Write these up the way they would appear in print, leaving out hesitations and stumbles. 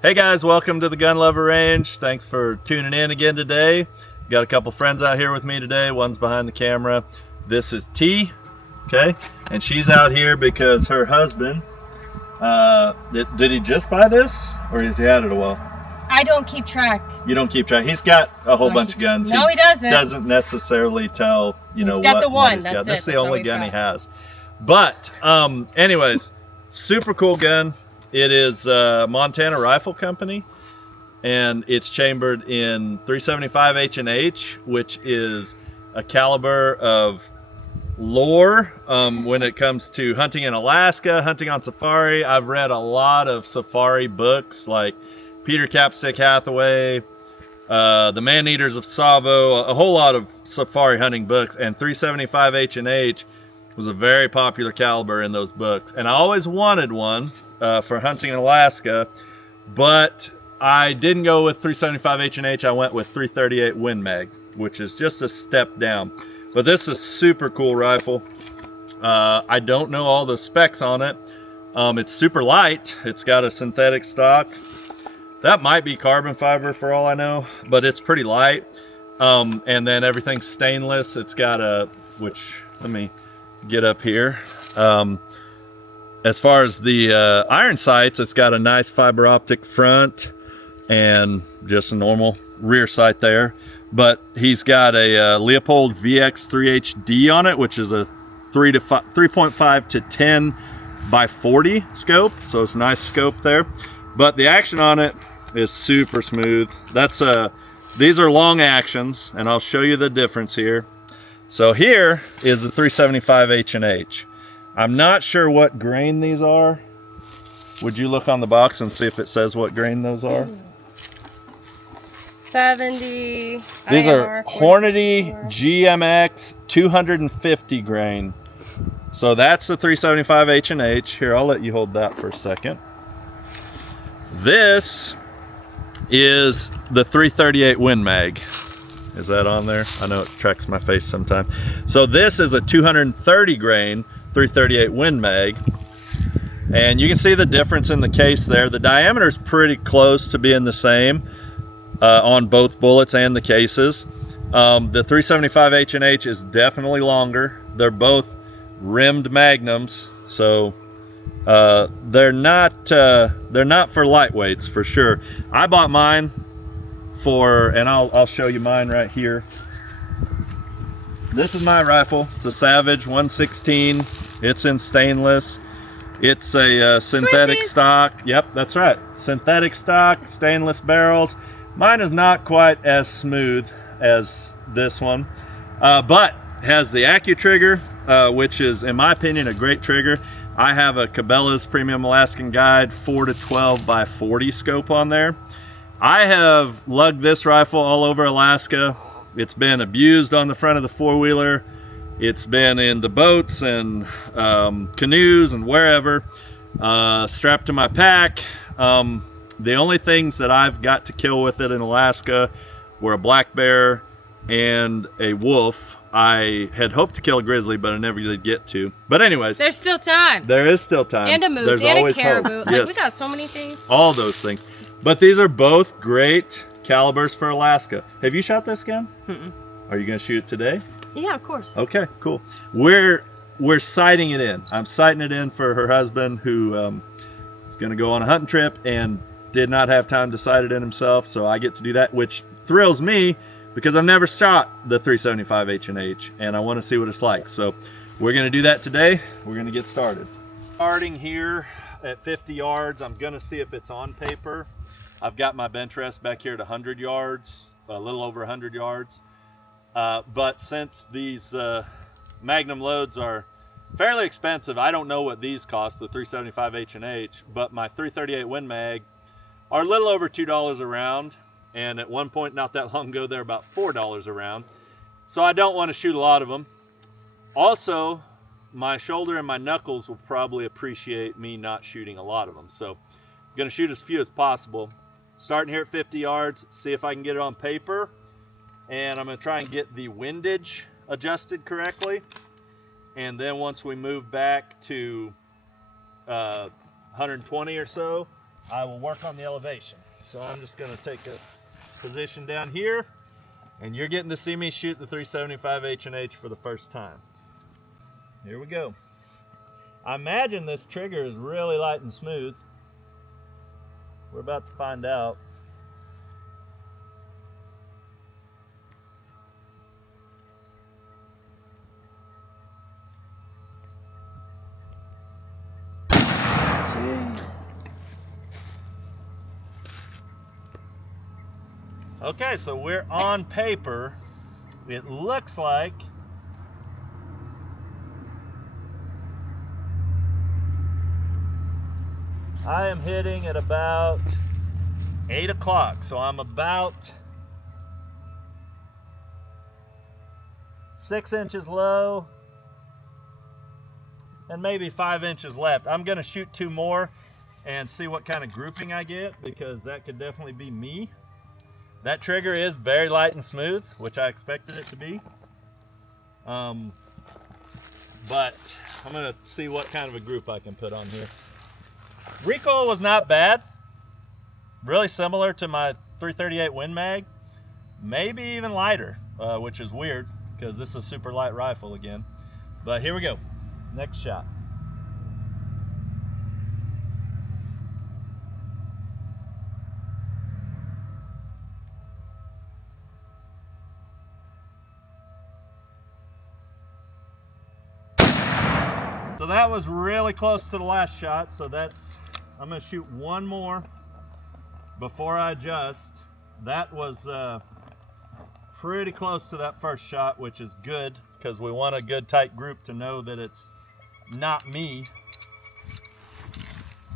Hey guys, welcome to the Gun Lover Range. Thanks for tuning in again today. Got a couple friends out here with me today. One's behind the camera. This is T, okay? And she's out here because her husband, did he just buy this or has he had it a while? I don't keep track. You don't keep track. He's got a whole bunch of guns. No, he doesn't. Doesn't necessarily tell, He's got the one. He's got. That's This is the That's only all gun he got. has. But anyways, super cool gun. It is Montana Rifle Company, and it's chambered in 375 H&H, which is a caliber of lore when it comes to hunting in Alaska, hunting on safari. I've read a lot of safari books like Peter Capstick Hathaway, the Man-Eaters of Savo, a whole lot of safari hunting books, and 375 H&H was a very popular caliber in those books. And I always wanted one for hunting in Alaska, but I didn't go with 375 H&H. I went with 338 Win Mag, which is just a step down. But this is a super cool rifle. I don't know all the specs on it. It's super light. It's got a synthetic stock. That might be carbon fiber for all I know, but it's pretty light. And then everything's stainless. It's got let me get up here. As far as the iron sights, it's got a nice fiber optic front and just a normal rear sight there. But he's got a Leopold VX3 HD on it, which is a 3.5 to 10 by 40 scope. So it's a nice scope there. But the action on it is super smooth. These are long actions, and I'll show you the difference here. So here is the 375 H&H. I'm not sure what grain these are. Would you look on the box and see if it says what grain those are? 70. These are Hornady GMX 250 grain. So that's the 375 H&H. Here, I'll let you hold that for a second. This is the 338 Win Mag. Is that on there? I know it tracks my face sometimes. So this is a 230 grain 338 Win Mag. And you can see the difference in the case there. The diameter is pretty close to being the same on both bullets and the cases. The 375 H&H is definitely longer. They're both rimmed magnums. So they're not for lightweights for sure. I bought mine and I'll show you mine right here. This is my rifle. It's a Savage 116. It's in stainless. It's a synthetic stock. Yep, that's right. Synthetic stock, stainless barrels. Mine is not quite as smooth as this one, but has the AccuTrigger, which is, in my opinion, a great trigger. I have a Cabela's Premium Alaskan Guide 4 to 12 by 40 scope on there. I have lugged this rifle all over Alaska. It's been abused on the front of the four-wheeler. It's been in the boats and canoes and wherever, strapped to my pack. The only things that I've got to kill with it in Alaska were a black bear and a wolf. I had hoped to kill a grizzly, but I never did get to. But anyways. There's still time. There is still time. And a moose. There's and always a caribou. hope. Yes. We got so many things. All those things. But these are both great calibers for Alaska. Have you shot this gun? Mm-mm. Are you going to shoot it today? Yeah, of course. Okay, cool. We're sighting it in. I'm sighting it in for her husband, who is going to go on a hunting trip and did not have time to sight it in himself. So I get to do that, which thrills me because I've never shot the 375 H&H, and I want to see what it's like. So we're going to do that today. We're going to get started. Starting here at 50 yards, I'm going to see if it's on paper. I've got my bench rest back here at 100 yards, a little over 100 yards. But since these Magnum loads are fairly expensive, I don't know what these cost, the 375 H&H, but my 338 Win Mag are a little over $2 a round. And at one point not that long ago, they're about $4 a round. So I don't want to shoot a lot of them. Also, my shoulder and my knuckles will probably appreciate me not shooting a lot of them. So I'm going to shoot as few as possible. Starting here at 50 yards, see if I can get it on paper. And I'm going to try and get the windage adjusted correctly. And then once we move back to 120 or so, I will work on the elevation. So I'm just gonna take a position down here, and you're getting to see me shoot the 375 H&H for the first time. Here we go. I imagine this trigger is really light and smooth. We're about to find out. Okay, so we're on paper. It looks like I am hitting at about 8 o'clock. So I'm about 6 inches low and maybe 5 inches left. I'm gonna shoot 2 more and see what kind of grouping I get, because that could definitely be me. That trigger is very light and smooth, which I expected it to be. But I'm gonna see what kind of a group I can put on here. Recoil was not bad. Really similar to my 338 Win Mag. Maybe even lighter, which is weird because this is a super light rifle again. But here we go, next shot. So that was really close to the last shot, so I'm gonna shoot one more before I adjust. That was pretty close to that first shot, which is good because we want a good tight group to know that it's not me,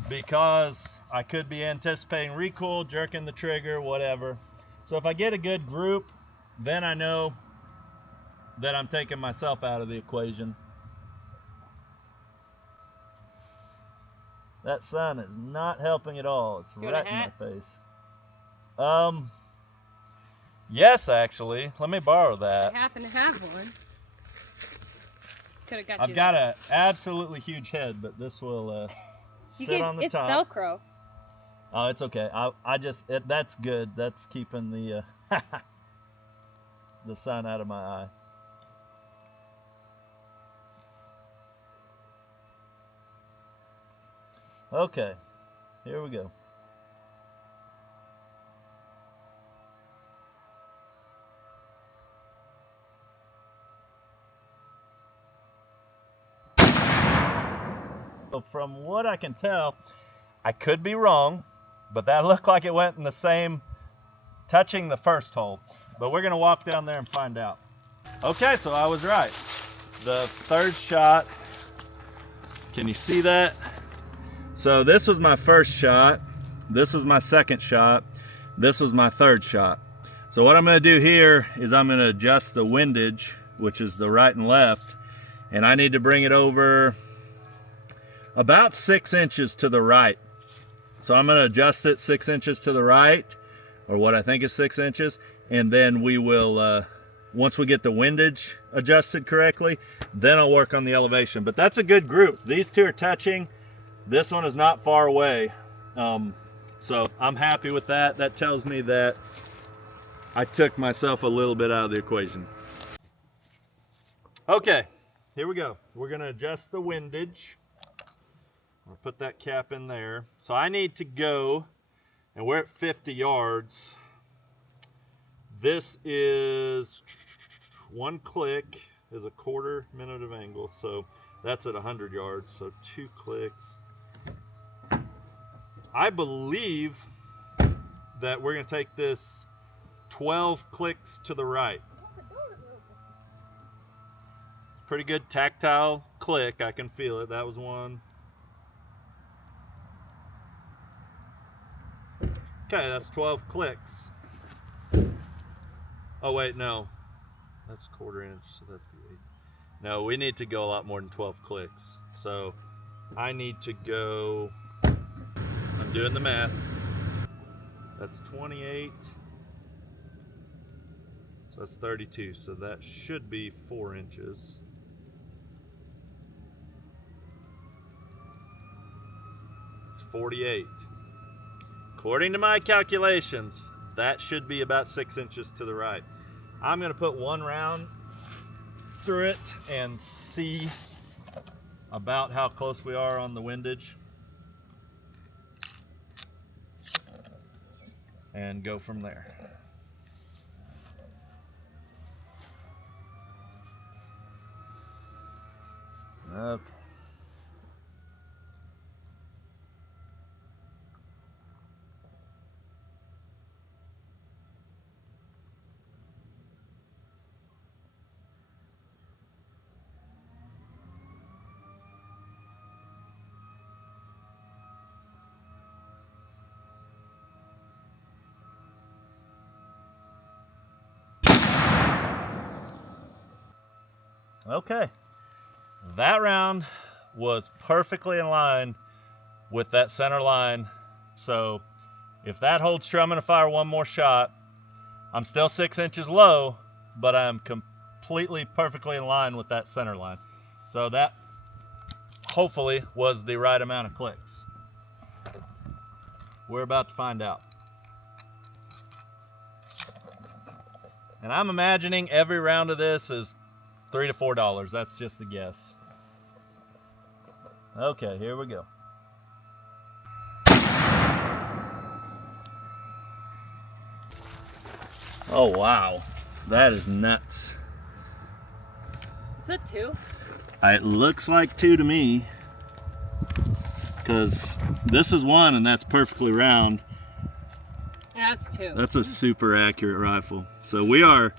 because I could be anticipating recoil, jerking the trigger, whatever. So if I get a good group, then I know that I'm taking myself out of the equation. That sun is not helping at all. It's right in my face. Yes, actually. Let me borrow that. I happen to have one. Could have got you. I've got an absolutely huge head, but this will sit on the top. It's Velcro. Oh, it's okay. That's good. That's keeping the the sun out of my eye. Okay, here we go. So from what I can tell, I could be wrong, but that looked like it went in the same, touching the first hole. But we're gonna walk down there and find out. Okay, so I was right. The third shot, can you see that? So this was my first shot, this was my second shot, this was my third shot. So what I'm gonna do here is I'm gonna adjust the windage, which is the right and left, and I need to bring it over about 6 inches to the right. So I'm gonna adjust it 6 inches to the right, or what I think is 6 inches, and then we will, once we get the windage adjusted correctly, then I'll work on the elevation. But that's a good group. These two are touching. This one is not far away, so I'm happy with that. That tells me that I took myself a little bit out of the equation. Okay, here we go. We're gonna adjust the windage. I'll put that cap in there. So I need to go, and we're at 50 yards. This is 1 click is a 1/4 minute of angle, so that's at 100 yards, so 2 clicks. I believe that we're gonna take this 12 clicks to the right. Pretty good tactile click, I can feel it. That was 1. Okay, that's 12 clicks. Oh wait, no. That's 1/4 inch, so that'd be 8. No, we need to go a lot more than 12 clicks. So I need to go, I'm doing the math. That's 28. So that's 32. So that should be 4 inches. It's 48. according to my calculations, that should be about 6 inches to the right. I'm gonna put one round through it and see about how close we are on the windage and go from there. Okay. Okay, that round was perfectly in line with that center line. So if that holds true, I'm gonna fire one more shot. I'm still 6 inches low, but I'm completely perfectly in line with that center line. So that hopefully was the right amount of clicks. We're about to find out. And I'm imagining every round of this is $3 to $4. That's just a guess. Okay, here we go. Oh wow, that is nuts. Is that 2? It looks like 2 to me, because this is 1 and that's perfectly round. Yeah, that's 2. That's a super accurate rifle. So we are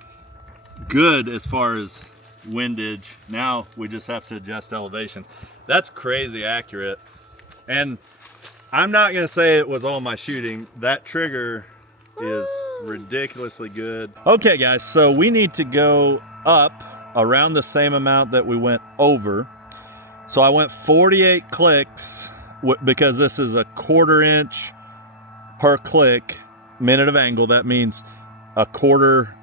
good as far as windage. Now we just have to adjust elevation. That's crazy accurate. And I'm not gonna say it was all my shooting. That trigger is ridiculously good. Okay guys, so we need to go up around the same amount that we went over. So I went 48 clicks because this is a 1/4 inch per click, minute of angle. That means a quarter,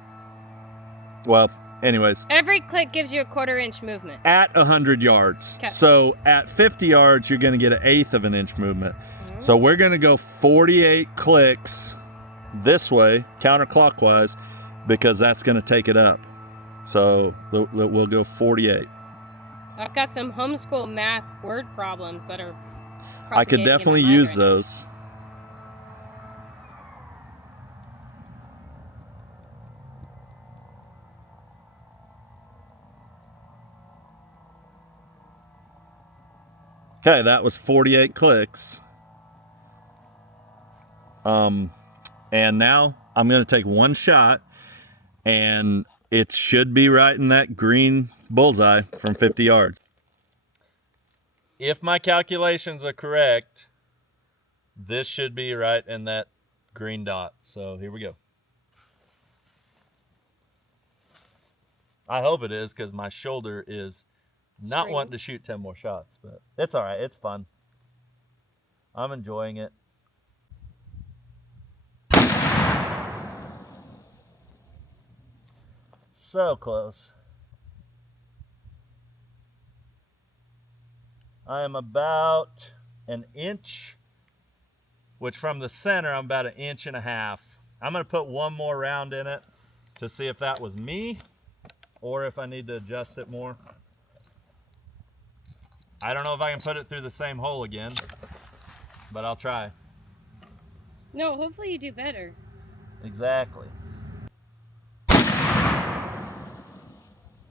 well, anyways. Every click gives you a 1/4 inch movement. At 100 yards. Okay. So at 50 yards, you're gonna get 1/8 of an inch movement. So we're gonna go 48 clicks this way, counterclockwise, because that's gonna take it up. So we'll go 48. I've got some homeschool math word problems that are I could propagating in my definitely mind use right now. those. Okay, that was 48 clicks. And now I'm gonna take one shot and it should be right in that green bullseye from 50 yards. If my calculations are correct, this should be right in that green dot. So here we go. I hope it is, because my shoulder is not wanting to shoot 10 more shots, but it's all right. It's fun. I'm enjoying it. So close. I am about an inch, which from the center, I'm about 1.5 inches. I'm gonna put one more round in it to see if that was me or if I need to adjust it more. I don't know if I can put it through the same hole again, but I'll try. No, hopefully you do better. Exactly.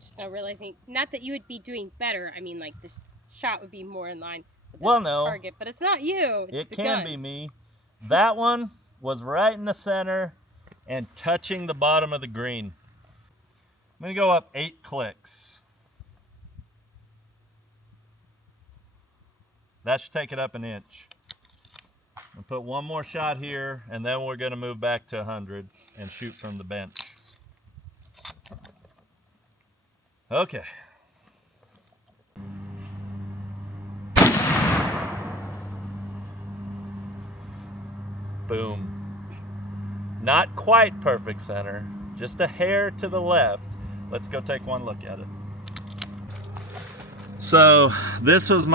Just now realizing, not that you would be doing better. I mean, like, the shot would be more in line with the Well, no. target, but it's not you. It's It the can gun. be me. That one was right in the center and touching the bottom of the green. I'm gonna go up 8 clicks. That should take it up 1 inch. I'll put one more shot here, and then we're gonna move back to 100 and shoot from the bench. Okay. Boom. Not quite perfect center, just a hair to the left. Let's go take one look at it. So this was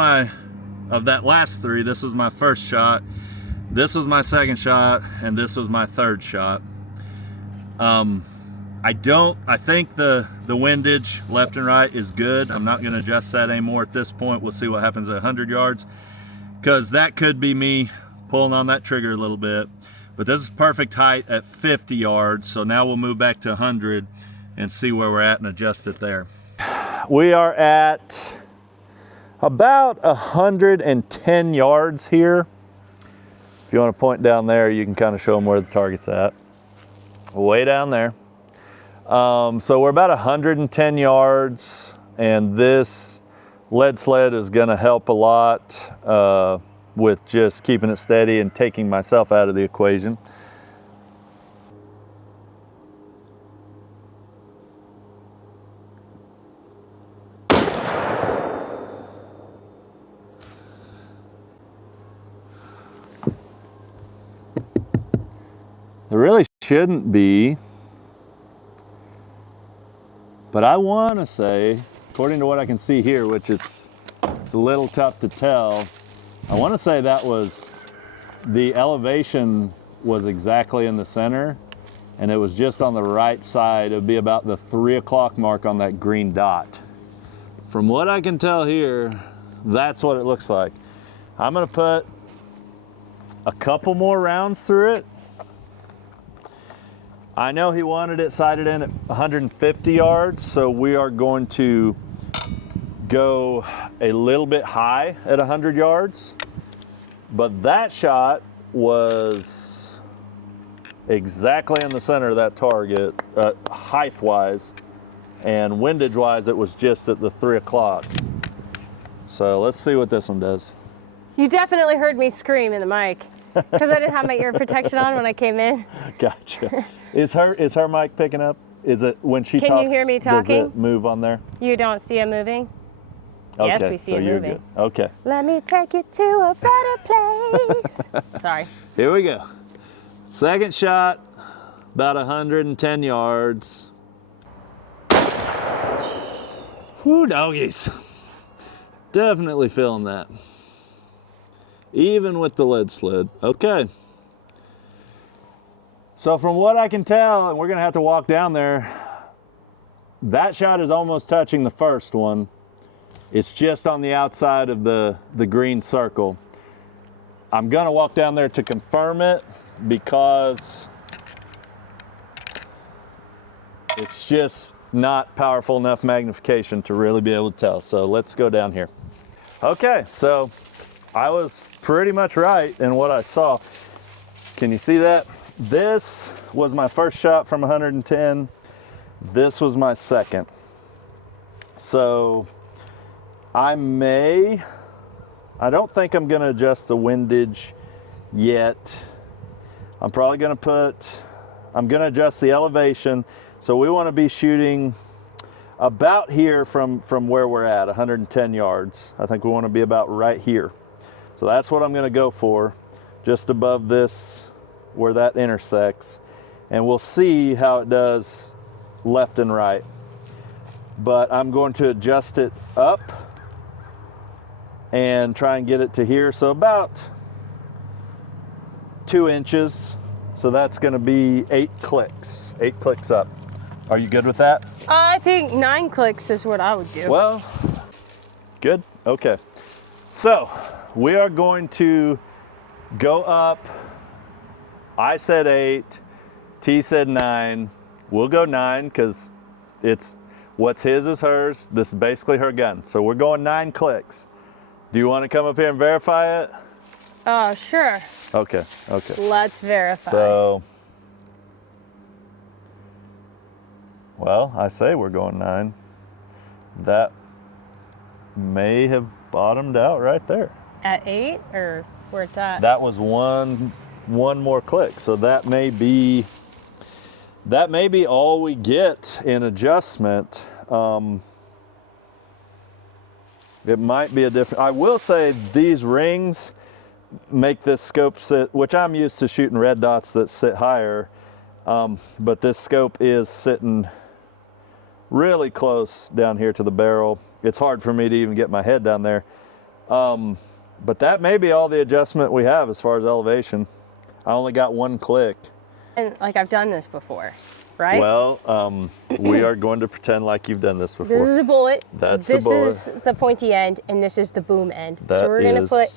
of that last 3, this was my first shot. this was my second shot and this was my third shot. I think the windage left and right is good. I'm not gonna adjust that anymore at this point. We'll see what happens at 100 yards, because that could be me pulling on that trigger a little bit. But this is perfect height at 50 yards. So now we'll move back to 100 and see where we're at and adjust it there. We are at about 110 yards here. If you want to point down there, you can kind of show them where the target's at. Way down there. So we're about 110 yards, and this lead sled is going to help a lot with just keeping it steady and taking myself out of the equation. There really shouldn't be, but I want to say, according to what I can see here, which it's a little tough to tell, I want to say that was, the elevation was exactly in the center, and it was just on the right side. It would be about the 3 o'clock mark on that green dot. From what I can tell here, that's what it looks like. I'm going to put a couple more rounds through it. I know he wanted it sighted in at 150 yards, so we are going to go a little bit high at 100 yards. But that shot was exactly in the center of that target, height-wise, and windage-wise, it was just at the 3 o'clock. So let's see what this one does. You definitely heard me scream in the mic because I didn't have my ear protection on when I came in. Gotcha. Is her mic picking up? Is it when she talks? Can you hear me talking? Does it move on there? You don't see it moving? Okay, Yes, we see so it you're moving. good. Okay. Let me take you to a better place. Sorry. Here we go. Second shot, about 110 yards. Whoo, doggies. Definitely feeling that. Even with the lead sled. Okay. So from what I can tell, and we're gonna have to walk down there, that shot is almost touching the first one. It's just on the outside of the green circle. I'm gonna walk down there to confirm it because it's just not powerful enough magnification to really be able to tell. So let's go down here. Okay, so I was pretty much right in what I saw. Can you see that? This was my first shot from 110. This was my second. So I don't think I'm gonna adjust the windage yet. I'm probably gonna I'm gonna adjust the elevation. So we wanna be shooting about here from where we're at, 110 yards. I think we wanna be about right here. So that's what I'm gonna go for, just above this, where that intersects. And we'll see how it does left and right. But I'm going to adjust it up and try and get it to here. So about 2 inches. So that's gonna be 8 clicks up. Are you good with that? I think 9 clicks is what I would do. Well, good, okay. So we are going to go up. I said 8, T said 9. We'll go 9 because it's what's his is hers. This is basically her gun. So we're going 9 clicks. Do you want to come up here and verify it? Sure. Okay. Let's verify. So, well, I say we're going 9. That may have bottomed out right there. At 8 or where it's at? That was one more click. So that may be all we get in adjustment. It might be a different, I will say these rings make this scope sit, which I'm used to shooting red dots that sit higher, but this scope is sitting really close down here to the barrel. It's hard for me to even get my head down there. But that may be all the adjustment we have as far as elevation. I only got one click. And like I've done this before, right? Well, we are going to pretend like you've done this before. This is a bullet. That's this the bullet. This is the pointy end, and this is the boom end. That so we're gonna is put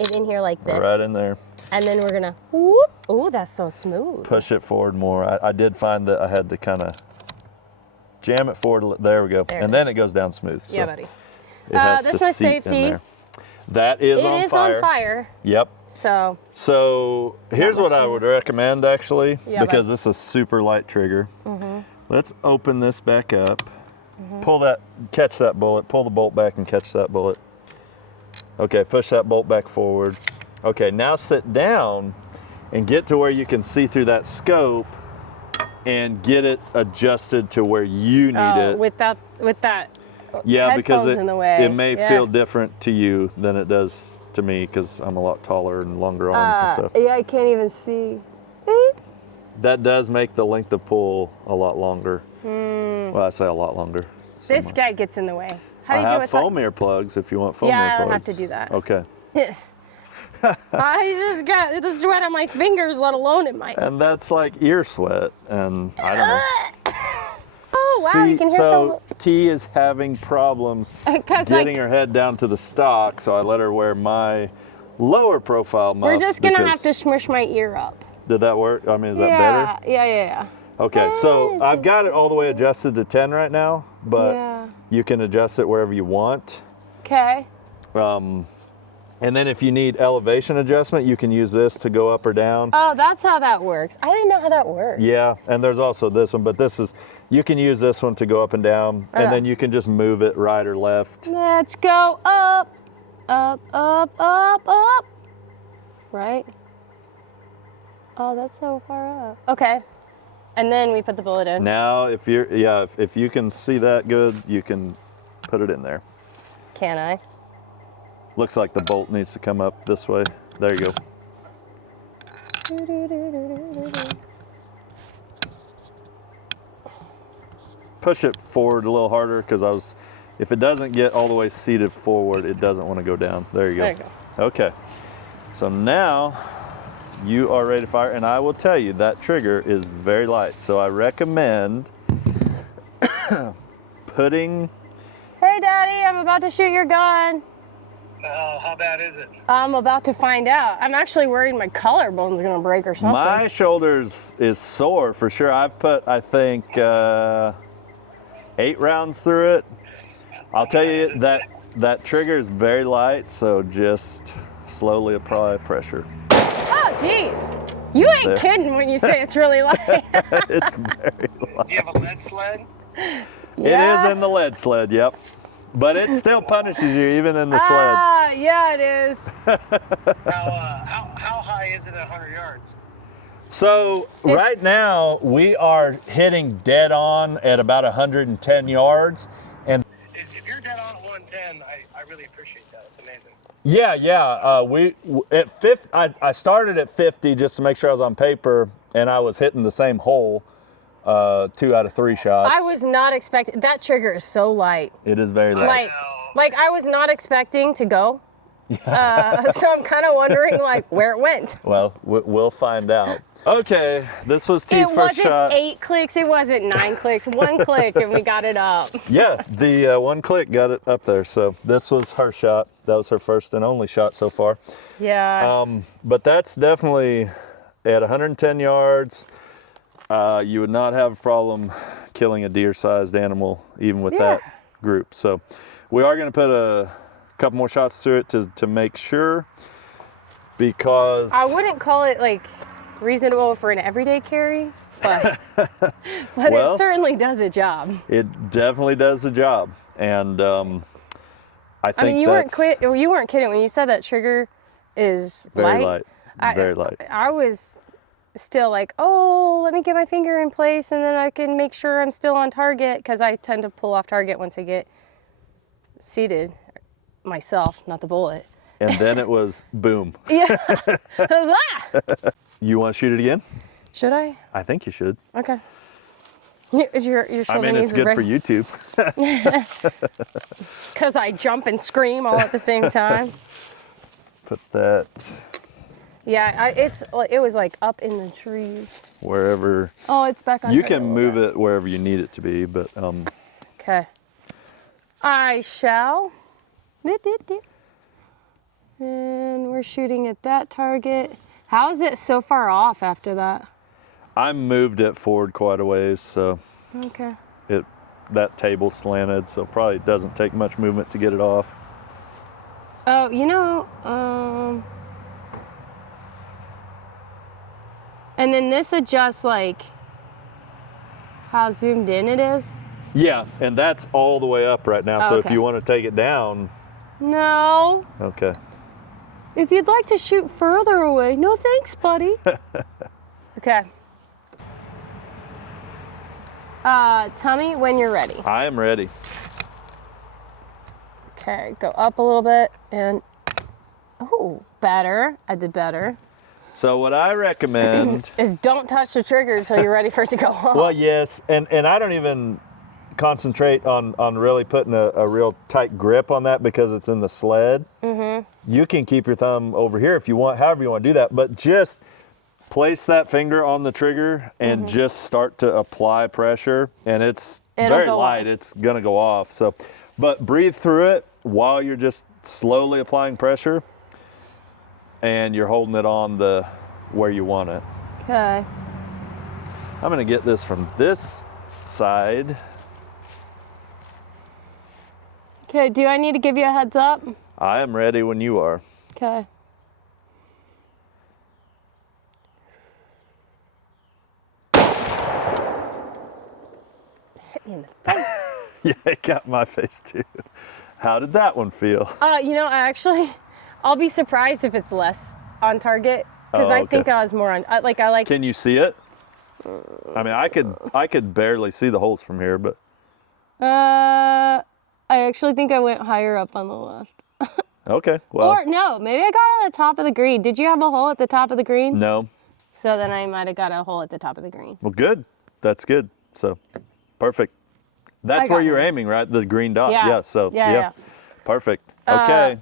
it in here like this. right in there. And then we're gonna whoop. Oh, that's so smooth. Push it forward more. I did find that I had to kind of jam it forward. There we go. There and then it goes down smooth. So yeah, buddy. it has that's to my seat in safety. there. That is on fire. It is on fire. Yep. So here's what I would recommend actually, because this is a super light trigger. Let's open this back up. Pull that, catch that bullet, pull the bolt back and catch that bullet. Okay, push that bolt back forward. Okay, now sit down and get to where you can see through that scope and get it adjusted to where you need it. With that Yeah, because in the way. it may feel different to you than it does to me because I'm a lot taller and longer arms and stuff. Yeah, I can't even see. That does make the length of pull a lot longer. Well, I say a lot longer. This guy gets in the way. How do you I do it? have foam ear plugs if you want foam ear Yeah, plugs. I'll have to do that. Okay. I just got the sweat on my fingers, let alone in my. And that's like ear sweat, and I don't know. Oh wow, you can hear so T is having problems getting her head down to the stock, so I let her wear my lower profile muffs. We're just gonna have to smush my ear up. Did that work? I mean, is that better? Yeah. Okay, so I've got it all the way adjusted to 10 right now, but you can adjust it wherever you want. Okay. And then if you need elevation adjustment, you can use this to go up or down. Oh, that's how that works. I didn't know how that works. Yeah, and there's also this one, but this is, you can use this one to go up and down, and then you can just move it right or left. Let's go up, up, up, up, up. Right? Oh, that's so far up. Okay. And then we put the bullet in. Now, if you're, if you can see that good, you can put it in there. Can I? Looks like the bolt needs to come up this way. There you go. Push it forward a little harder because if it doesn't get all the way seated forward, it doesn't want to go down. There you go. There you go. Okay. So now you are ready to fire, and I will tell you that trigger is very light. So I recommend putting. Hey, Daddy, I'm about to shoot your gun. How bad is it? I'm about to find out. I'm actually worried my collarbone's gonna break or something. My shoulders is sore for sure. I've put, I think, 8 rounds through it. I'll tell you that trigger is very light, so just slowly apply pressure. Oh, jeez. You ain't kidding when you say it's really light. It's very light. Do you have a lead sled? It is in the lead sled, yep. But it still punishes you even in the sled. Ah, yeah, it is. How high is it at 100 yards? So right now we are hitting dead on at about 110 yards. And If you're dead on at 110, I really appreciate that. It's amazing. yeah. I started at 50 just to make sure I was on paper, and I was hitting the same hole 2 out of 3 shots. I was not expecting, that trigger is so light. It is very light. Like I was not expecting to go. So I'm kind of wondering like where it went. Well, we'll find out. Okay, this was T's first shot. It wasn't 8 clicks, it wasn't 9 clicks, 1 click and we got it up. Yeah, the 1 click got it up there. So this was her shot. That was her first and only shot so far. Yeah. But that's definitely at 110 yards. You would not have a problem killing a deer-sized animal, even with that group. So we are going to put a couple more shots through it to make sure, because I wouldn't call it like reasonable for an everyday carry, but well, it certainly does a job. It definitely does the job, and I think you weren't kidding when you said that trigger is very light. Very light. I was still like, oh, let me get my finger in place and then I can make sure I'm still on target, because I tend to pull off target once I get seated myself, not the bullet. And then it was boom. Yeah. It was, ah! You want to shoot it again? Should I? I think you should. Okay. Your I mean, it's good for YouTube. Because I jump and scream all at the same time. put that Yeah, it was like up in the trees. wherever. Oh, it's back on. You can move it wherever you need it to be, but Okay. I shall. And we're shooting at that target. How is it so far off after that? I moved it forward quite a ways, so Okay. that table's slanted, so probably doesn't take much movement to get it off. Oh, and then this adjusts like how zoomed in it is? Yeah, and that's all the way up right now, Oh, so okay. if you want to take it down, No. okay. If you'd like to shoot further away, no thanks, buddy. Okay. Tell me when you're ready. I am ready. Okay, go up a little bit and, oh, better. I did better. So what I recommend Is don't touch the trigger until you're ready for it to go off. well, yes, and I don't even concentrate on really putting a real tight grip on that because it's in the sled. Mm-hmm. You can keep your thumb over here if you want, however you want to do that, but just place that finger on the trigger and just start to apply pressure, and it'll very light. It's gonna go off. So, but breathe through it while you're just slowly applying pressure, and you're holding it on where you want it. Okay. I'm gonna get this from this side. Okay, do I need to give you a heads up? I am ready when you are. Okay. Hit me in the face. Yeah, it got my face too. How did that one feel? I'll be surprised if it's less on target because Oh, I okay. think I was more on. I like. Can you see it? I mean, I could barely see the holes from here, but I actually think I went higher up on the left. okay. Well, Or no, maybe I got it at the top of the green. Did you have a hole at the top of the green? no. So then I might have got a hole at the top of the green. Well, good. That's good. So, perfect. That's got where you're one. aiming, right? The green dot. Yeah. So, Yeah. Perfect. Okay.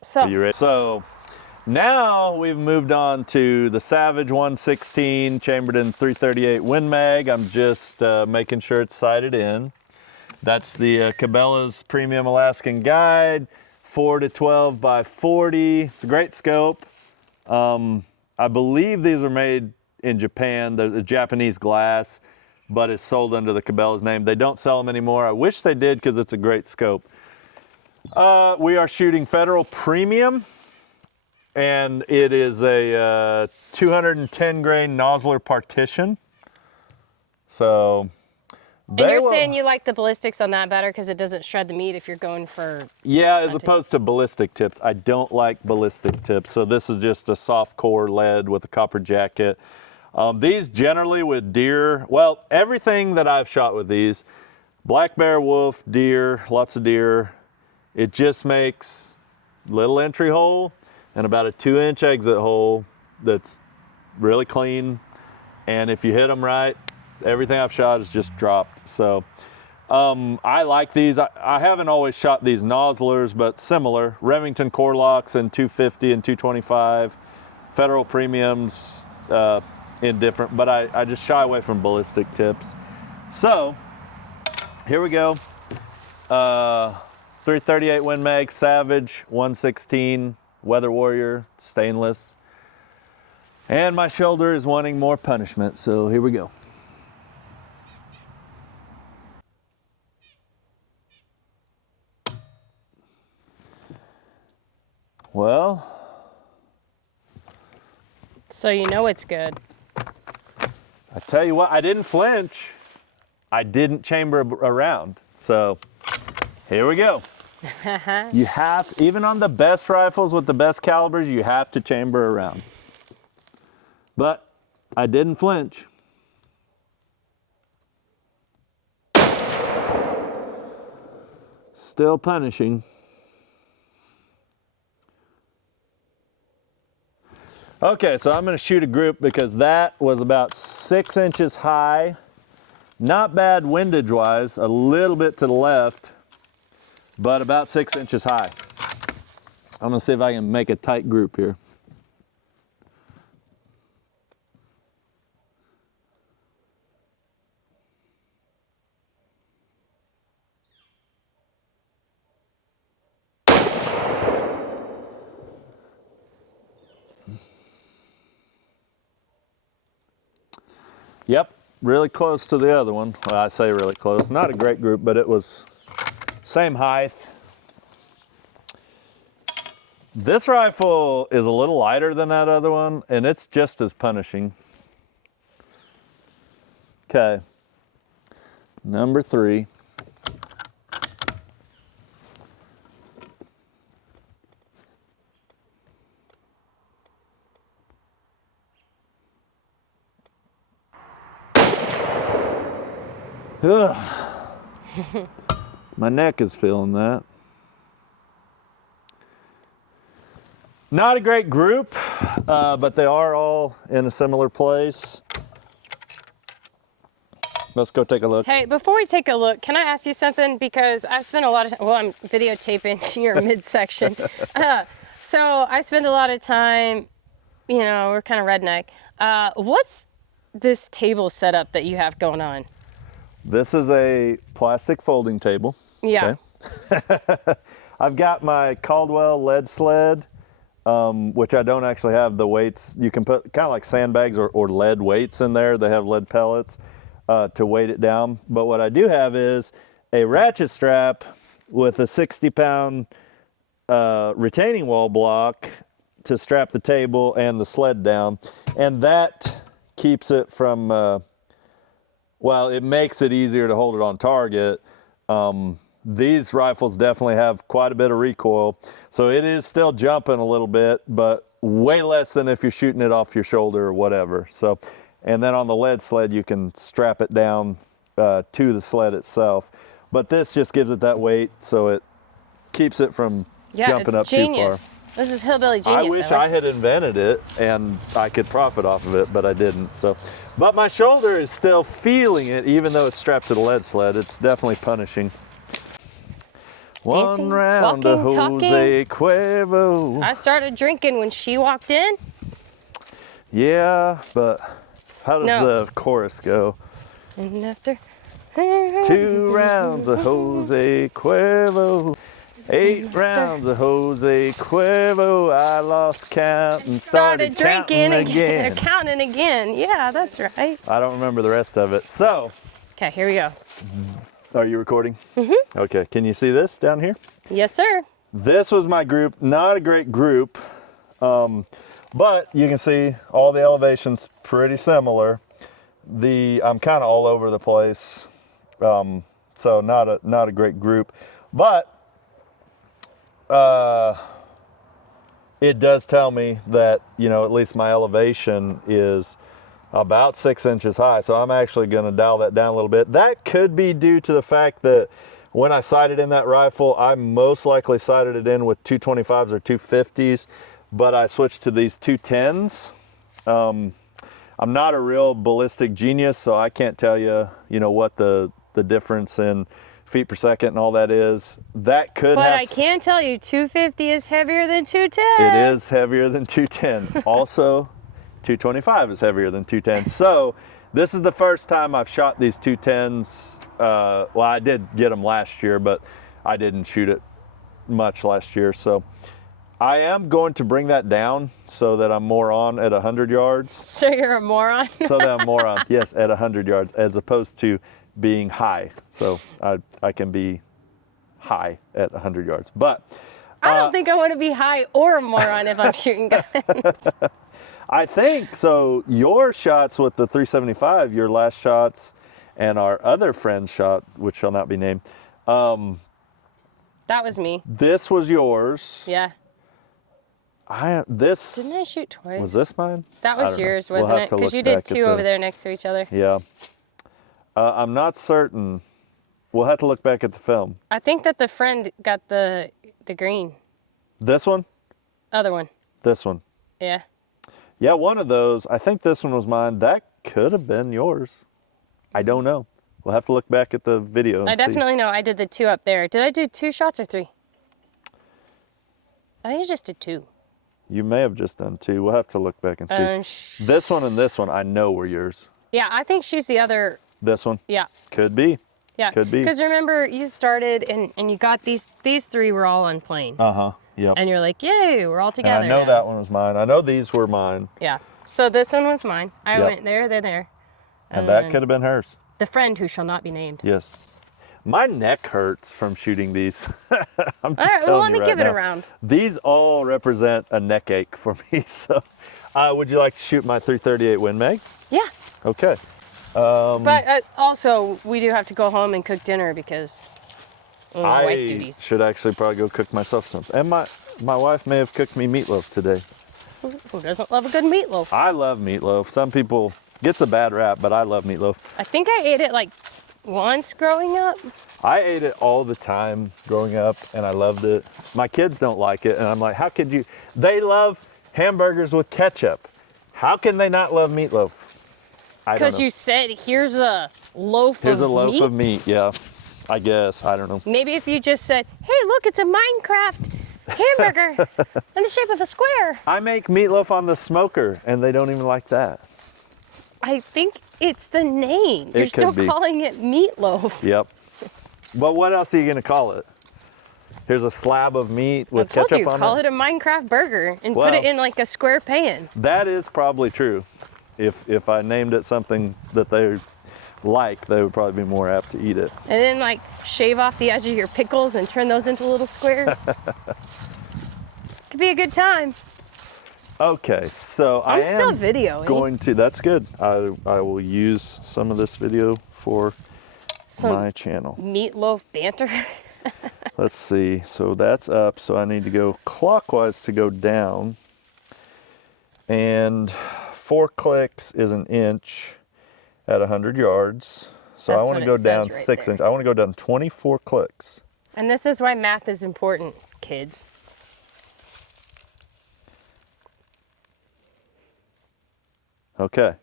So Are you ready? So, now we've moved on to the Savage 116 chambered in 338 Win Mag. I'm just making sure it's sighted in. That's the Cabela's Premium Alaskan Guide, 4 to 12 by 40. It's a great scope. I believe these are made in Japan. They're the Japanese glass, but it's sold under the Cabela's name. They don't sell them anymore. I wish they did because it's a great scope. We are shooting Federal Premium, and it is a 210 grain nozzler partition. So, and you're saying you like the ballistics on that better because it doesn't shred the meat if you're going for. yeah, as opposed to ballistic tips. I don't like ballistic tips. So this is just a soft core lead with a copper jacket. These generally with deer, well, everything that I've shot with these, black bear, wolf, deer, lots of deer, it just makes little entry hole and about a 2-inch exit hole that's really clean. And if you hit them right, everything I've shot is just dropped. So I like these. I haven't always shot these nozzlers, but similar. Remington core locks in 250 and 225. Federal Premiums indifferent, but I just shy away from ballistic tips. So here we go. 338 Win Mag, Savage 116, Weather Warrior, stainless. And my shoulder is wanting more punishment, so here we go. Well, So you know it's good. I tell you what, I didn't flinch. I didn't chamber around. So here we go. You have, even on the best rifles with the best calibers, you have to chamber around. But I didn't flinch. Still punishing. Okay, so I'm gonna shoot a group because that was about 6 inches high. Not bad windage wise, a little bit to the left, but about 6 inches high. I'm gonna see if I can make a tight group here. Yep, really close to the other one. Well, I say really close. Not a great group, but it was same height. This rifle is a little lighter than that other one, and it's just as punishing. Okay, number 3. Ugh. My neck is feeling that. Not a great group, but they are all in a similar place. Let's go take a look. Hey, before we take a look, can I ask you something? Because I spent a lot of time, well, I'm videotaping your midsection. So I spend a lot of time, you know, we're kind of redneck. What's this table setup that you have going on? This is a plastic folding table. Yeah. Okay. I've got my Caldwell lead sled, which I don't actually have the weights. You can put kind of like sandbags or lead weights in there. They have lead pellets to weight it down. But what I do have is a ratchet strap with a 60-pound retaining wall block to strap the table and the sled down. And that keeps it from, well, it makes it easier to hold it on target. These rifles definitely have quite a bit of recoil, so it is still jumping a little bit, but way less than if you're shooting it off your shoulder or whatever. So, and then on the lead sled, you can strap it down to the sled itself. But this just gives it that weight, so it keeps it from jumping up too far. This is hillbilly genius. I wish I had invented it and I could profit off of it, but I didn't. So, but my shoulder is still feeling it, even though it's strapped to the lead sled. It's definitely punishing. Dancing, One round of walking, Jose Cuervo. I started drinking when she walked in. Yeah, but how does the chorus go? And after 2 rounds of Jose Cuervo. 8 rounds of Jose Cuervo. I lost count and started drinking again. Counting again. Yeah, that's right. I don't remember the rest of it. So, okay, here we go. are you recording? Mm-hmm. Okay, can you see this down here? Yes, sir. This was my group, not a great group, but you can see all the elevations pretty similar. I'm kind of all over the place, so not a great group, but it does tell me that, you know, at least my elevation is about 6 inches high. So I'm actually going to dial that down a little bit. That could be due to the fact that when I sighted in that rifle, I most likely sighted it in with 225s or 250s, but I switched to these 210s. I'm not a real ballistic genius, so I can't tell you, you know, what the difference in feet per second and all that is. That could But have... I can tell you 250 is heavier than 210. It is heavier than 210. Also, 225 is heavier than 210. So this is the first time I've shot these 210s. Well, I did get them last year, but I didn't shoot it much last year. So I am going to bring that down so that I'm more on at 100 yards. So you're a moron? So that I'm more on, yes, at 100 yards, as opposed to being high. So I can be high at 100 yards. But I don't think I want to be high or a moron if I'm shooting guns. I think so. Your shots with the 375, your last shots, and our other friend's shot, which shall not be named. That was me. This was yours. Yeah. This Didn't I shoot twice? was this mine? That was yours, We'll wasn't have it? to Because look you did back at two over there next to each other. Yeah. I'm not certain. We'll have to look back at the film. I think that the friend got the green. This one? Other one. This one. Yeah. Yeah, one of those. I think this one was mine. That could have been yours. I don't know. We'll have to look back at the video and I definitely know I did the two up there. Did I do 2 shots or 3? I think it's just a 2. You may have just done 2. We'll have to look back and see. This one and this one I know were yours. Yeah, I think she's the other. This one? Yeah. Could be. Yeah. Could be. Because remember, you started and you got these 3 were all on plane. Uh-huh. Yep. And you're like, yay, we're all together. And I know now. that one was mine. I know these were mine. Yeah. So this one was mine. I went there, there. And that could have been hers. The friend who shall not be named. Yes. My neck hurts from shooting these. I'm just all right, well, telling let me you give right it now. a round. These all represent a neck ache for me. So, would you like to shoot my 338 Win Mag? Yeah. Okay. But also, we do have to go home and cook dinner because wife I duties. should actually probably go cook myself something. And my wife may have cooked me meatloaf today. Who doesn't love a good meatloaf? I love meatloaf. Some people gets a bad rap, but I love meatloaf. I think I ate it like once growing up. I ate it all the time growing up, and I loved it. My kids don't like it, and I'm like, how could you? They love hamburgers with ketchup. How can they not love meatloaf? I don't know. Because you said, here's a loaf Here's of a loaf meat. of meat, yeah. I guess, I don't know. Maybe if you just said, hey, look, it's a Minecraft hamburger in the shape of a square. I make meatloaf on the smoker, and they don't even like that. I think it's the name. You're It still could be. calling it meatloaf. Yep. But what else are you gonna call it? Here's a slab of meat with I told ketchup you, on call it. it a Minecraft burger and Well, put it in like a square pan. That is probably true. If I named it something that they like, they would probably be more apt to eat it. And then like shave off the edge of your pickles and turn those into little squares. Could be a good time. Okay, so I'm I am still videoing. going to, that's good. I will use some of this video for Some my channel. meatloaf banter. Let's see, so that's up, so I need to go clockwise to go down. And 4 clicks is an inch at 100 yards. So That's I want what to it go says down right 6 there. inches. I want to go down 24 clicks. And this is why math is important, kids. Okay.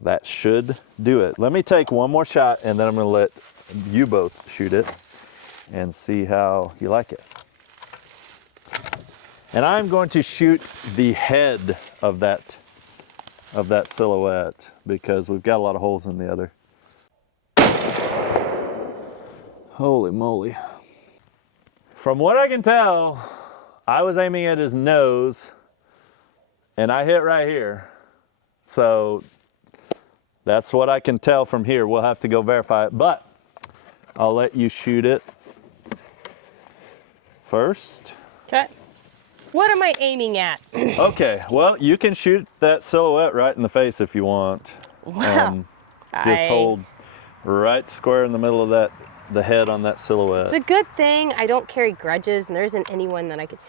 That should do it. Let me take one more shot and then I'm going to let you both shoot it and see how you like it. And I'm going to shoot the head of that silhouette because we've got a lot of holes in the other. Holy moly. From what I can tell, I was aiming at his nose and I hit right here. So that's what I can tell from here. We'll have to go verify it, but I'll let you shoot it first. Okay. What am I aiming at? Okay, well, you can shoot that silhouette right in the face if you want. Wow. Just hold right square in the middle of the head on that silhouette. It's a good thing I don't carry grudges and there isn't anyone that I could.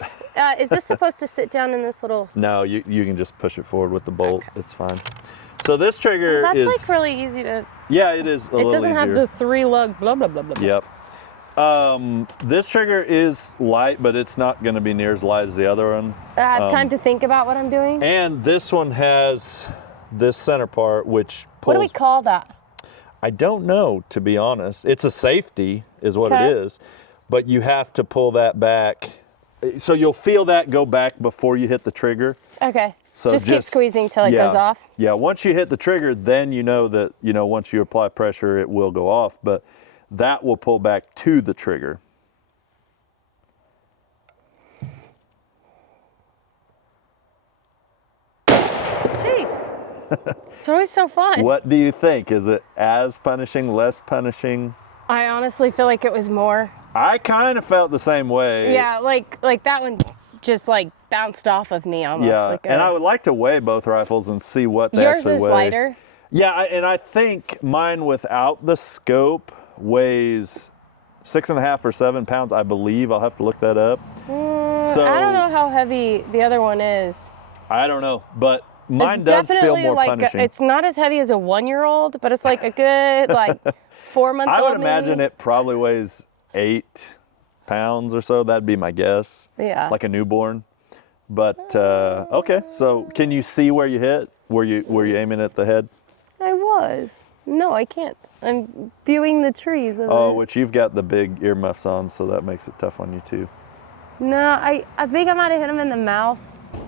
Is this supposed to sit down in this little? No, you can just push it forward with the bolt. Okay. It's fine. So this trigger That's is like really easy to. Yeah, it is a little It doesn't have easier. the 3-lug blah blah blah blah. Yep. This trigger is light, but it's not going to be near as light as the other one. I have time to think about what I'm doing. And this one has this center part, which pulls. What do we call that? I don't know, to be honest. It's a safety, is what it is, but you have to pull that back. So you'll feel that go back before you hit the trigger. Okay. So just keep squeezing till it goes off. Yeah, once you hit the trigger, then you know that, once you apply pressure, it will go off, but that will pull back to the trigger. Jeez. It's always so fun. What do you think? Is it as punishing, less punishing? I honestly feel like it was more. I kind of felt the same way. Yeah, like that one just like bounced off of me almost. Yeah, like and I would like to weigh both rifles and see what they yours actually is weigh. lighter. Yeah, and I think mine without the scope weighs 6.5 or 7 pounds, I believe. I'll have to look that up. So I don't know how heavy the other one is. I don't know, but mine It's does feel definitely more like punishing. it's not as heavy as a 1-year-old, but it's like a good like 4-month-old. I would imagine it probably weighs 8 pounds or so. That'd be my guess. Yeah. Like a newborn. But okay, so can you see where you hit? Were you aiming at the head? I was. No, I can't. I'm viewing the trees. Oh, which you've got the big earmuffs on, so that makes it tough on you too. No, I think I might have hit him in the mouth.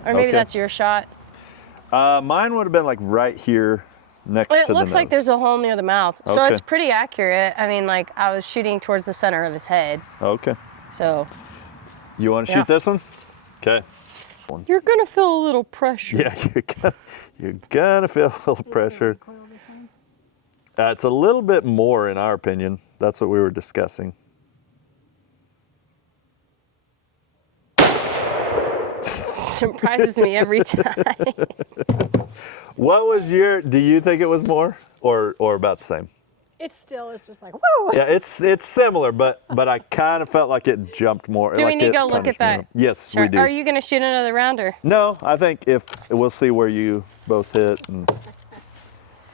Or maybe Okay. that's your shot. Mine would have been like right here next Well, to it the looks like nose. there's a hole near the mouth. So Okay. it's pretty accurate. I mean, like, I was shooting towards the center of his head. Okay. So You want to Yeah. shoot this one? Okay. you're going to feel a little pressure. Yeah, you're gonna feel a little pressure. It's a little bit more, in our opinion. That's what we were discussing. Surprises me every time. What was your? Do you think it was more or about the same? It still is just like, woo! Yeah, it's similar, but I kind of felt like it jumped more. Do we like need to it go look punished at me that? more. Yes, Sure. we do. Are you going to shoot another round or? No, I think if we'll see where you both hit and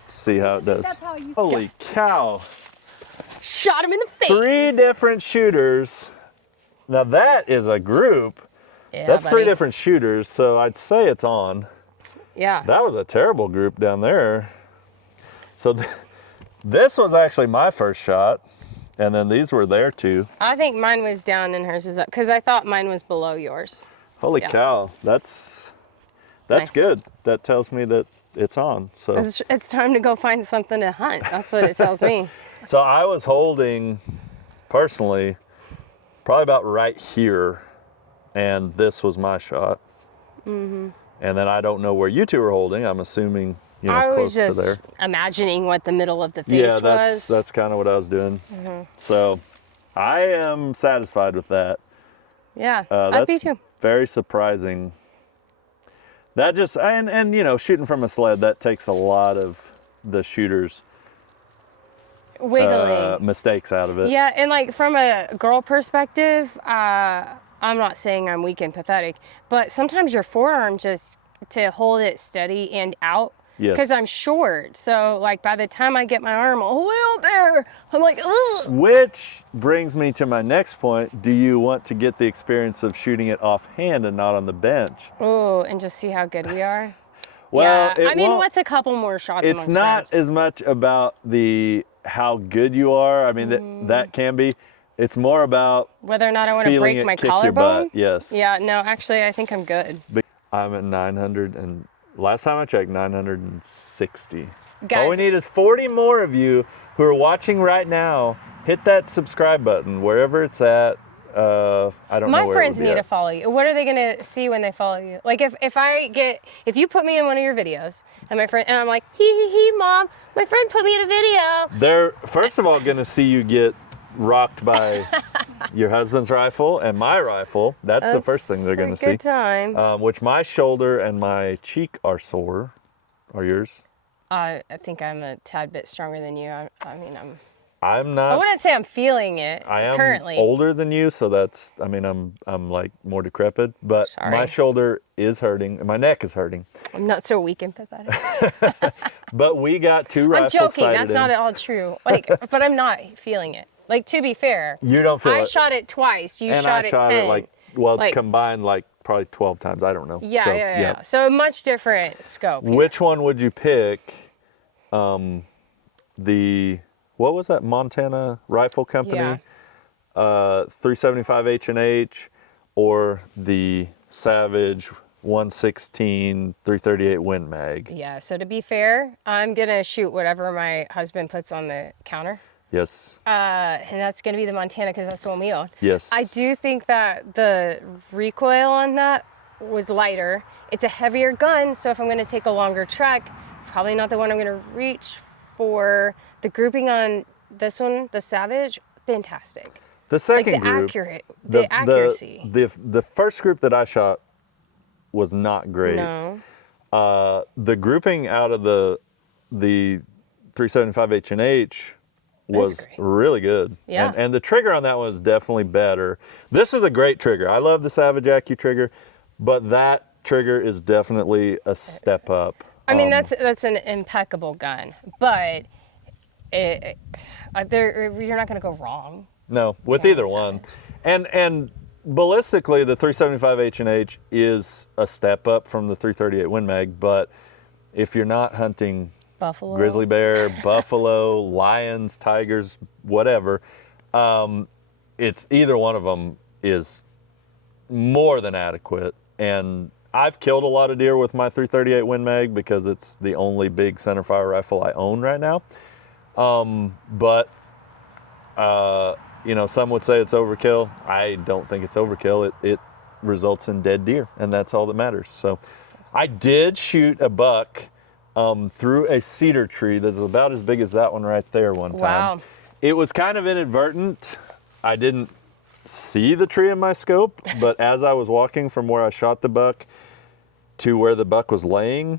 see how it does. That's how you Holy cow! Shot him in the face. 3 different shooters. Now that is a group. Yeah, That's 3 buddy. different shooters, so I'd say it's on. Yeah. That was a terrible group down there. So this was actually my first shot, and then these were there too. I think mine was down and hers is up because I thought mine was below yours. Holy Yeah. cow, that's Nice. good. That tells me that it's on. So It's time to go find something to hunt. That's what it tells me. so I was holding personally probably about right here, and this was my shot. Mm-hmm. And then I don't know where you two were holding. I'm assuming I close was just to there. imagining what the middle of the face Yeah, was. that's kind of what I was doing. Mm-hmm. So I am satisfied with that. Yeah, That's I'd be too. very surprising. That just and shooting from a sled, that takes a lot of the shooter's Wiggling. mistakes out of it. Yeah, and like from a girl perspective, I'm not saying I'm weak and pathetic, but sometimes your forearm just to hold it steady and out. Yes. Because I'm short, so like by the time I get my arm all the way out there, I'm like, ugh. Which brings me to my next point. Do you want to get the experience of shooting it offhand and not on the bench? Oh, and just see how good we are. Well, yeah, it I mean, won't- what's a couple more shots? It's amongst not friends? as much about the how good you are. I mean, that can be. It's more about Whether or not I want to feeling break it my kick your collarbone. butt. Yes. Yeah, no, actually, I think I'm good. I'm at 900, and last time I checked, 960. All we Guys- need is 40 more of you who are watching right now. Hit that subscribe button wherever it's at. I don't know My where friends it would be need to at. follow you. What are they gonna see when they follow you? Like if you put me in one of your videos and my friend and I'm like, hee, mom, my friend put me in a video. They're first of all going to see you get rocked by your husband's rifle and my rifle. That's the first thing they're going to see. Good time. Which my shoulder and my cheek are sore. Are yours? I think I'm a tad bit stronger than you. I I'm I not. wouldn't say I'm feeling it I am currently. older than you, so that's. I mean, I'm like more decrepit, but Sorry. my shoulder is hurting and my neck is hurting. I'm not so weak and pathetic. But we got 2 I'm rifles joking. sighted That's in. not at all true. Like, but I'm not feeling it. Like, to be fair, You don't feel I it. shot it twice. You and shot I it shot 10. it like Like- combined like probably 12 times. I don't know. Yeah, So, yeah. So a much different scope. Which one would you pick? What was that Montana Rifle Company? Yeah. 375 H&H or the Savage 116 338 Win Mag? Yeah, so to be fair, I'm gonna shoot whatever my husband puts on the counter. Yes. And that's gonna be the Montana because that's the one we own. Yes. I do think that the recoil on that was lighter. It's a heavier gun, so if I'm gonna take a longer trek, probably not the one I'm gonna reach for. The grouping on this one, the Savage, fantastic. The Like second the group. accuracy. The first group that I shot was not great. No. The grouping out of the 375 H&H was great. really good. Yeah. And the trigger on that one was definitely better. This is a great trigger. I love the Savage AccuTrigger, trigger, but that trigger is definitely a step up. I mean, that's an impeccable gun, but you're not gonna go wrong. No, with either one. And ballistically, the 375 H&H is a step up from the 338 Win Mag, but if you're not hunting Buffalo. grizzly bear, buffalo, lions, tigers, whatever, it's either one of them is more than adequate. And I've killed a lot of deer with my 338 Win Mag because it's the only big centerfire rifle I own right now. You know, some would say it's overkill. I don't think it's overkill. It results in dead deer, and that's all that matters. So I did shoot a buck through a cedar tree that's about as big as that one right there one time. Wow. It was kind of inadvertent. I didn't see the tree in my scope, but as I was walking from where I shot the buck to where the buck was laying,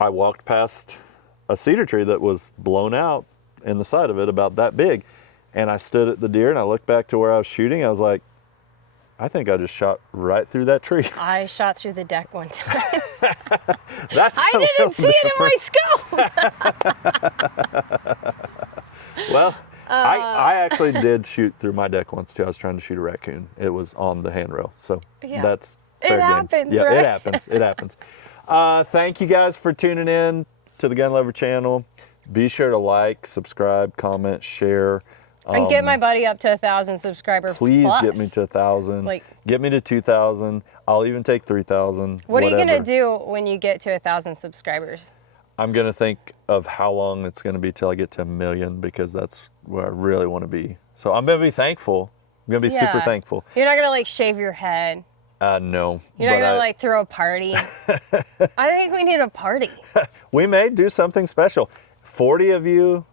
I walked past a cedar tree that was blown out in the side of it about that big. And I stood at the deer and I looked back to where I was shooting. I was like, I think I just shot right through that tree. I shot through the deck one time. I didn't see it in my scope. Well, I actually did shoot through my deck once too. I was trying to shoot a raccoon. It was on the handrail. So Yeah. that's It fair game. happens, Yeah, right? it happens. It happens. Thank you guys for tuning in to the Gun Lover channel. Be sure to like, subscribe, comment, share. And get my buddy up to 1,000 subscribers. Please plus. get me to 1,000. Like- get me to 2,000. I'll even take 3,000. What are you gonna whatever. do when you get to 1,000 subscribers? I'm gonna think of how long it's gonna be till I get to 1 million, because that's where I really want to be. So I'm gonna be thankful. I'm gonna be super Yeah. thankful. You're not gonna like shave your head. No. You're not but gonna like throw a party. I think we need a party. we may do something special. 40 of you,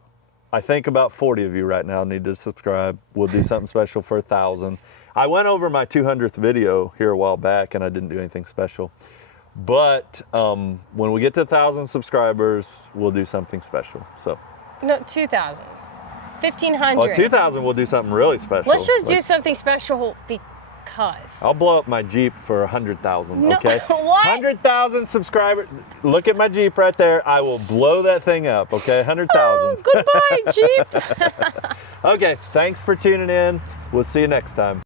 I think about 40 of you right now need to subscribe. We'll do something special for 1,000. I went over my 200th video here a while back and I didn't do anything special. But when we get to 1,000 subscribers, we'll do something special. So, No, 2,000. 1,500. well, 2,000, we'll do something really special. Let's just do Like, something special because. I'll blow up my Jeep for 100,000, No, okay? what? 100,000 subscribers. Look at my Jeep right there. I will blow that thing up, okay? 100,000. Goodbye, Jeep. Okay, thanks for tuning in. We'll see you next time.